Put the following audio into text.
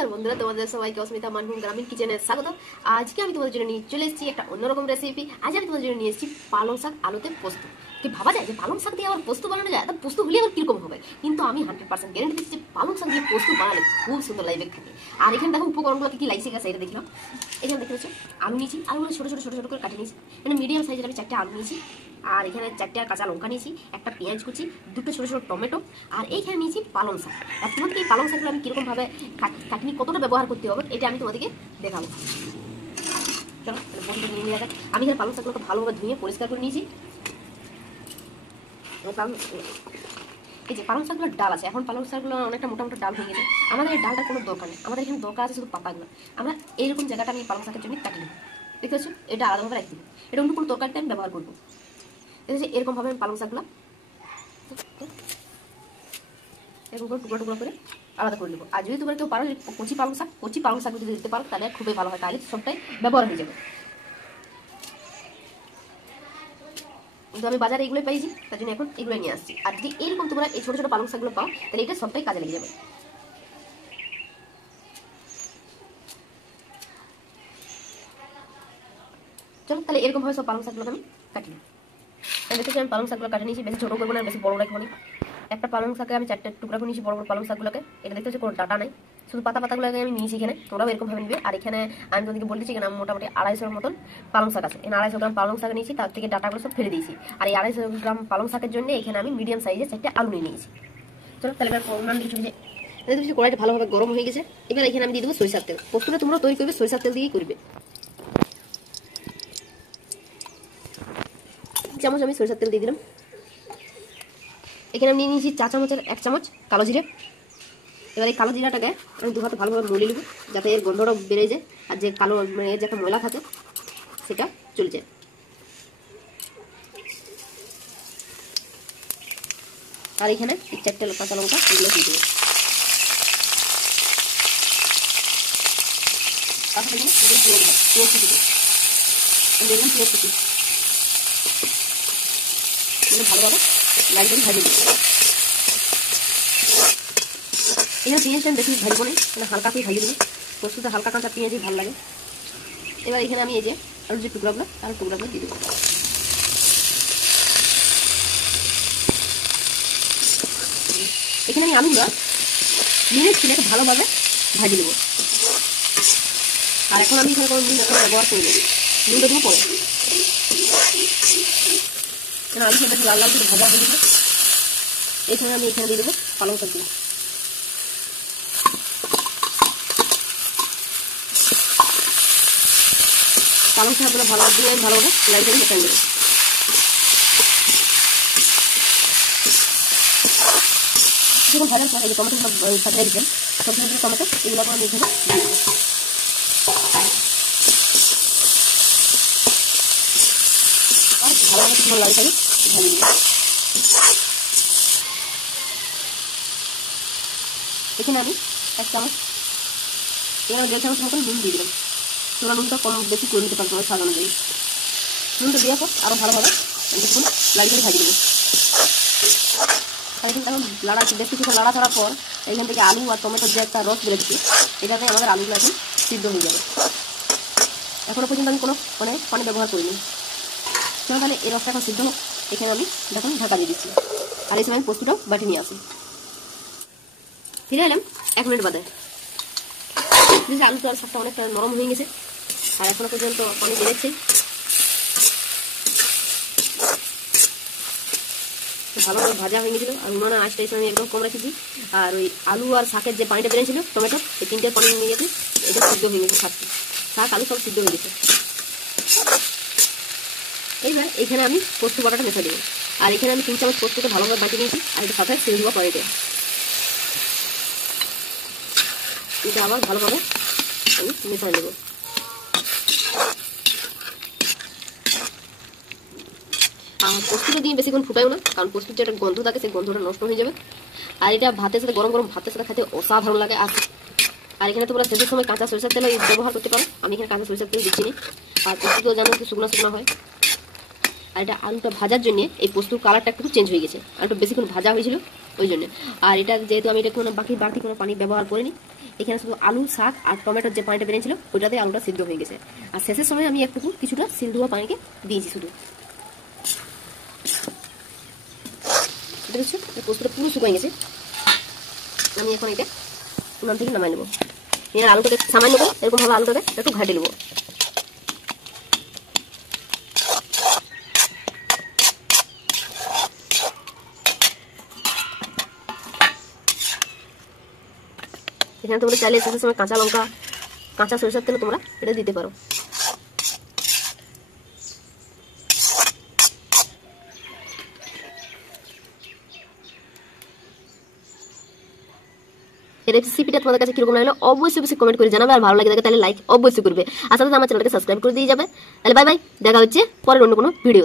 নমস্কার বন্ধুরা, তোমাদের সবাইকে অস্মিতা মানভূম গ্রামীণ কিচেনে স্বাগত। আজকে আমি তোমাদের জন্য নিয়ে চলে এসেছি একটা অন্যরকম রেসিপি। আজ আমি তোমাদের জন্য নিয়ে এসেছি পালং শাক আলুতে পোস্ত। কি ভাবা যায় যে পালং শাক দিয়ে আবার পোস্ত বানানো যায়? পোস্ত হলে আবার কিরকম হবে? কিন্তু আমি 100% গ্যারান্টি দিচ্ছি যে পালং শাক দিয়ে পোস্ত বানালে খুব সুন্দর লাগবে খেতে। আর এখানে দেখো উপকরণগুলো কি লাগছে গেছে, এটা দেখলাম। এখানে দেখতে পাচ্ছ আলু নিয়েছি, আলুগুলো ছোটো ছোটো ছোটো ছোটো করে কাটে নিয়েছি। মানে মিডিয়াম সাইজের আমি 4টা আলু নিয়েছি, আর এখানে 4টা কাঁচা লঙ্কা নিয়েছি, একটা পেঁয়াজ কুচি, 2টো ছোটো ছোটো টমেটো, আর এইখানে নিয়েছি পালং শাক। আর তোমাদেরকে এই পালং শাকগুলো আমি কীরকমভাবে কাটনি কতটা ব্যবহার করতে হবে এটা আমি তোমাদেরকে দেখাবো। চলো তাহলে বসে নিয়ে নিয়ে যাক। আমি এখানে পালং শাকগুলোকে ভালোভাবে ধুয়ে পরিষ্কার করে নিয়েছি। এই যে পালং শাকগুলোর ডাল আছে, এখন পালং শাকগুলো অনেকটা মোটা মোটা ডাল হয়ে গেছে। আমাদের এই ডালটার কোনো দরকার নেই, আমাদের এখানে দরকার আছে শুধু পাতাগুলো। আমরা এইরকম জায়গাটা আমি পালং শাকের জন্য কাটি নেব। দেখতে পাচ্ছ, এটা আলাদাভাবে রাখি দেবো, এটা অন্য কোনো তরকারিতে আমি ব্যবহার করবো। দেখেছি এরকমভাবে আমি পালং শাকগুলো এরকম করে টুকরো টুকরো করে আলাদা করে নেবো। আর যদি তোমরা কেউ পারো কচি পালং শাক যদি দিতে পারো তাহলে খুবই ভালো হয়, তাহলে সবটাই ব্যবহার হয়ে যাবে। কিন্তু আমি বাজারে এগুলোই পাইছি, তার জন্য এখন এগুলো নিয়ে আসছি। আর যদি এইরকম তোমরা এই ছোটো ছোটো পালং শাকগুলো পাও তাহলে এটা সবটাই কাজে লেগে যাবে। চলো তাহলে এরকমভাবে সব পালং শাকগুলোকে আমি কাটি নিই। দেখেছি আমি পালং শাকগুলো কাটে নিয়েছি, বেশি ছোটো করবো না, বেশি বড়ো রাখবো না। একটা পালং শাকে আমি 4টা টুকরা করে নিয়েছি, বড় বড় পালং শাকগুলোকে। এটা দেখতে হচ্ছে কোনো ডাটা নাই, শুধু পাতাগুলোকে আমি নিয়েছি এখানে। তোমরাও এরকমভাবে নিবে। আর এখানে আমি তোমাদেরকে বলতেছি এখানে মোটামুটি 250 মতন পালং শাক আছে। এখানে 250 গ্রাম পালং শাক নিয়েছি, তার থেকে ডাটাগুলো সব ফেলে দিয়েছি। আর এই 250 গ্রাম পালং শাকের জন্য এখানে আমি মিডিয়াম সাইজের 4টা আলু নিয়ে নিয়েছি। চলো তাহলে এবার পরিমাণ কিছু দেখছি কড়াইটা ভালোভাবে গরম হয়ে গেছে। এবার এখানে আমি দিয়ে দেবো সরিষার তেল। পোস্তটা তোমরা তৈরি করবে সরিষার তেল দিয়েই করবে। চামচ আমি সরিষার তেল দিয়ে দিলাম। এখানে আমি নিয়ে নিয়েছি 4 চামচের 1 চামচ কালো জিরে। এবার এই কালো জিরাটাকে আমি 2 হাতে ভালোভাবে মলে নেব, যাতে এর গন্ধটা বেড়ে যায় আর যে কালো মানে এর যে একটা ময়লা থাকে সেটা চলে যায়। আর এখানে 4টা কাঁচা লঙ্কা এগুলো দিয়ে দেবো। ভালোভাবে লাইট ভাজিয়ে দেবো। এখানে পেঁয়াজটা আমি বেশি ভাজবো না, মানে হালকা করে ভাজিয়ে দেবো। পোস্ততে হালকা কাঁচা পেঁয়াজই ভালো লাগে। এবার এখানে আমি এই যে আলুর যে টুকরাগুলো দিয়ে দেবো। এখানে আমি আলুগুলো মিনিট ছিলে ভালোভাবে ভাজি দেবো। আর এখন আমি এখানে কোনো নুন ব্যবহার করি না, নুনটা দেবো পরে। আলু সাথে লাল লাল করে ভাজা হয়ে গেছে। এখানে আমি এখানে দিয়ে দেবো পালং শাকগুলো। পালং শাকগুলো ভালোভাবে লাইটে মেশান দেবো। যখন ভাজার পর এই যে টমেটো সাজিয়ে দিচ্ছেন, সব ছোটো টমেটো এগুলো করে নিয়ে দেবো। আর ভালোভাবে কিছু লাইটটাকে ভাজিয়ে দেবো। এখানে আমি 1 চামচ, এখানে 1.5 চামচ মতন নুন দিয়ে দিলাম। তোমরা নুনটা কম বেশি করে নিতে পারো তোমার স্বাদ অনুযায়ী। নুনটা দেওয়ার পর আরও ভালোভাবে দেখুন লাইট করে ভাজিয়ে দেবো। আর এখানে তখন বেশ কিছুক্ষণ লাড়া ছাড়ার পর এখান থেকে আলু আর টমেটোর যে একটা রস বেরোচ্ছে, এটাতে আমাদের আলুগুলো এখন সিদ্ধ হয়ে যাবে। এখনও পর্যন্ত আমি কোনো পানি ব্যবহার করিনি। চলো তাহলে এই রসটা এখন সিদ্ধ হোক। এখানে আমি দেখুন ঢাকা দিয়ে দিচ্ছি। আর এই সময় আমি পোস্তটাও বাটি নিয়ে আসি। ফিরে এলাম 1 মিনিট বাদে। আলুটা আর শাকটা অনেকটা নরম হয়ে গেছে, আর এখনো পর্যন্ত পানি বেড়েছে। ভালোভাবে ভাজা হয়ে গেছিল, আর উনানের আঁচটা আমি একদম কম রেখেছি। আর ওই আলু আর শাকের যে পানিটা বেরিয়েছিল টমেটো, এই 3টে পানি নিয়ে গেছে, এটা সিদ্ধ হয়ে গেছে। শাক আলু সব সিদ্ধ হয়ে গেছে। এইবার এখানে আমি পোস্ত বাটাটা মেশা দেবো। আর এখানে আমি 3 চামচ পোস্তকে ভালোভাবে বাটিয়ে নিয়েছি, আর এটা সাথে ছেড়ে দেওয়া পরে এটা আবার ভালোভাবে আমি মেশাই দেবো। আর পোস্তটা দিয়ে বেশিক্ষণ ফুটাইও না, কারণ পোস্তের যে একটা গন্ধ থাকে সেই গন্ধটা নষ্ট হয়ে যাবে। আর এটা ভাতের সাথে গরম গরম ভাতের সাথে খেতে অসাধারণ লাগে। আর এখানে তোমরা শেষের সময় কাঁচা সরিষার তেল ব্যবহার করতে পারো, আমি এখানে কাঁচা সরিষার তেল দিচ্ছি না। আর পোস্ত তো জানো একটু শুকনো শুকনো হয়। আর আর এটা আলুটা ভাজার জন্য এই পোস্তর কালারটা একটু চেঞ্জ হয়ে গেছে, আলুটা বেশিক্ষণ ভাজা হয়েছিল ওই জন্য। আর এটা যেহেতু আমি এটা কোনো বাড়তি কোনো পানি ব্যবহার করিনি, এখানে শুধু আলু, শাক আর টমেটোর যে পানিটা বেরিয়েছিল ওইটাতে আলুটা সিদ্ধ হয়ে গেছে। আর শেষের সময় আমি একটু কিছুটা সিল ধোয়া পানিকে দিয়েছি শুধু। দেখছো পোস্তটা পুরো শুকিয়ে গেছে। আমি এখন এটা উনান থেকে নামাই নেবো। এর আলুটাকে সামান্য করে এরকম ভাবে আলুটাকে একটু ঘাটে নেবো। এখানে তোমরা চাইলে শেষের সময় কাঁচা লঙ্কা, কাঁচা সরিষার তেল তোমরা এটা দিতে পারো। এই রেসিপিটা তোমাদের কাছে কিরকম লাগলো অবশ্যই কমেন্ট করে জানাবে। আর ভালো লাগে তাহলে লাইক অবশ্যই করবে। আর সাথে আমার চ্যানেলটাকে সাবস্ক্রাইব করে দিয়ে যাবে। তাহলে বাই বাই, দেখা হচ্ছে পরের অন্য কোনো ভিডিও।